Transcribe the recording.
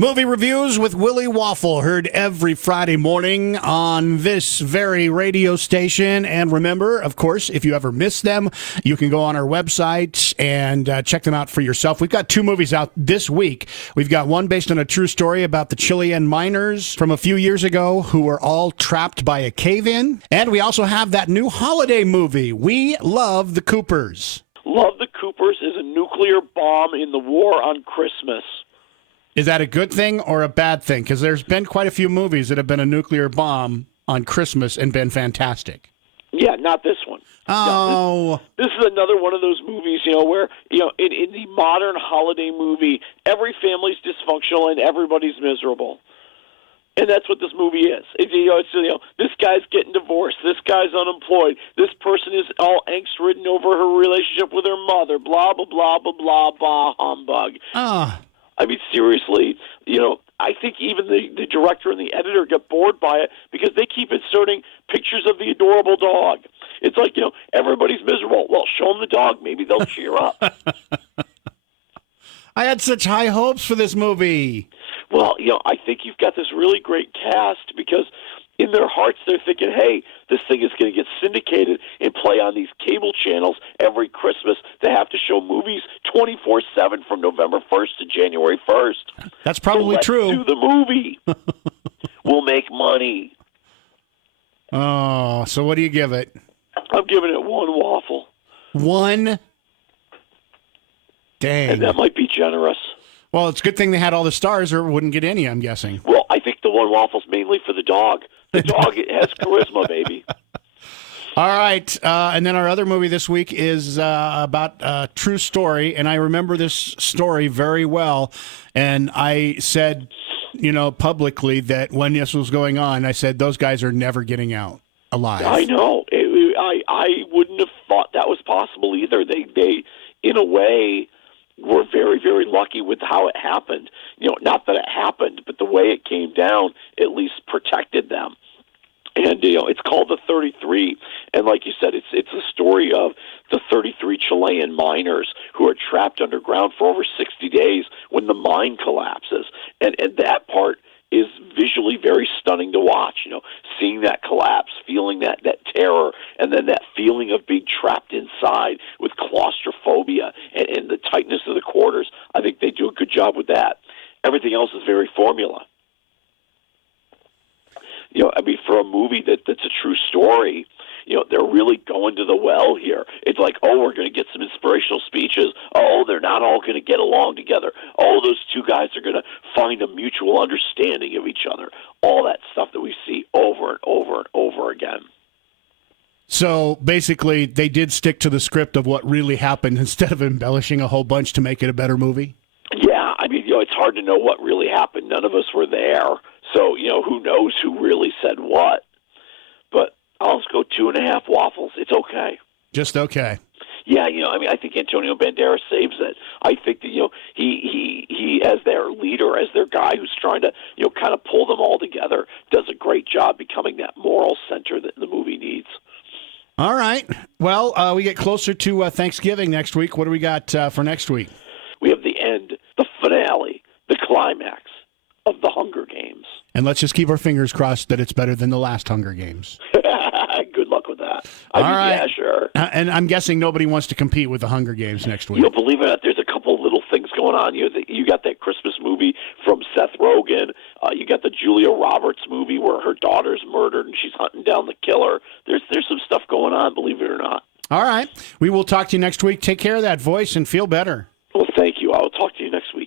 Movie Reviews with Willie Waffle, heard every Friday morning on this very radio station. And remember, of course, if you ever miss them, you can go on our website and check them out for yourself. We've got two movies out this week. We've got one based on a true story about the Chilean miners from a few years ago who were all trapped by a cave-in. And we also have that new holiday movie, We Love the Coopers. Love the Coopers is a nuclear bomb in the war on Christmas. Is that a good thing or a bad thing? Because there's been quite a few movies that have been a nuclear bomb on Christmas and been fantastic. Yeah, not this one. Oh. No, this is another one of those movies, where, in the modern holiday movie, every family's dysfunctional and everybody's miserable. And that's what this movie is. This guy's getting divorced. This guy's unemployed. This person is all angst-ridden over her relationship with her mother. Blah, blah, blah, blah, blah, blah, humbug. I mean, seriously, I think even the director and the editor get bored by it because they keep inserting pictures of the adorable dog. It's like, everybody's miserable. Well, show them the dog. Maybe they'll cheer up. I had such high hopes for this movie. Well, I think you've got this really great cast because in their hearts they're thinking, hey, this thing is going to get syndicated and play on these cable channels every Christmas. They have to show movies 24/7 from November 1st to January 1st. That's probably true. Let's do the movie. We'll make money. Oh, so what do you give it? I'm giving it one waffle. One? Dang. And that might be generous. Well, it's a good thing they had all the stars or it wouldn't get any, I'm guessing. Well, I think the one waffle's mainly for the dog. The dog has charisma, baby. All right. And then our other movie this week is about a true story. And I remember this story very well. And I said, publicly that when this was going on, I said, those guys are never getting out alive. I know. I wouldn't have thought that was possible either. They in a way, were very, very lucky with how it happened. Not that it happened, but the way it came down at least protected them. And, it's called the 33. And like you said, it's a story of the 33 Chilean miners who are trapped underground for over 60 days when the mine collapses. And that part is visually very stunning to watch, seeing that collapse, feeling that terror, and then that feeling of being trapped inside with claustrophobia and the tightness of the quarters. I think they do a good job with that. Everything else is very formula. For a movie that's a true story, they're really going to the well here. It's like, we're going to get some inspirational speeches. They're not all going to get along together. Those two guys are going to find a mutual understanding of each other. All that stuff that we see over and over and over again. So basically, they did stick to the script of what really happened instead of embellishing a whole bunch to make it a better movie? Yeah, it's hard to know what really happened. None of us were there. So, who knows who really said what. But I'll just go 2.5 waffles. It's okay. Just okay. Yeah, I think Antonio Banderas saves it. I think that, he as their leader, as their guy who's trying to, kind of pull them all together, does a great job becoming that moral center that the movie needs. All right. Well, we get closer to Thanksgiving next week. What do we got for next week? We have the end, the finale, the climax of the Hunger Games. And let's just keep our fingers crossed that it's better than the last Hunger Games. Good luck with that. All right. Yeah, sure. And I'm guessing nobody wants to compete with the Hunger Games next week. Believe it or not, there's a couple little things going on. You got that Christmas movie from Seth Rogen. You got the Julia Roberts movie where her daughter's murdered and she's hunting down the killer. There's some stuff going on, believe it or not. All right. We will talk to you next week. Take care of that voice and feel better. Well, thank you. I will talk to you next week.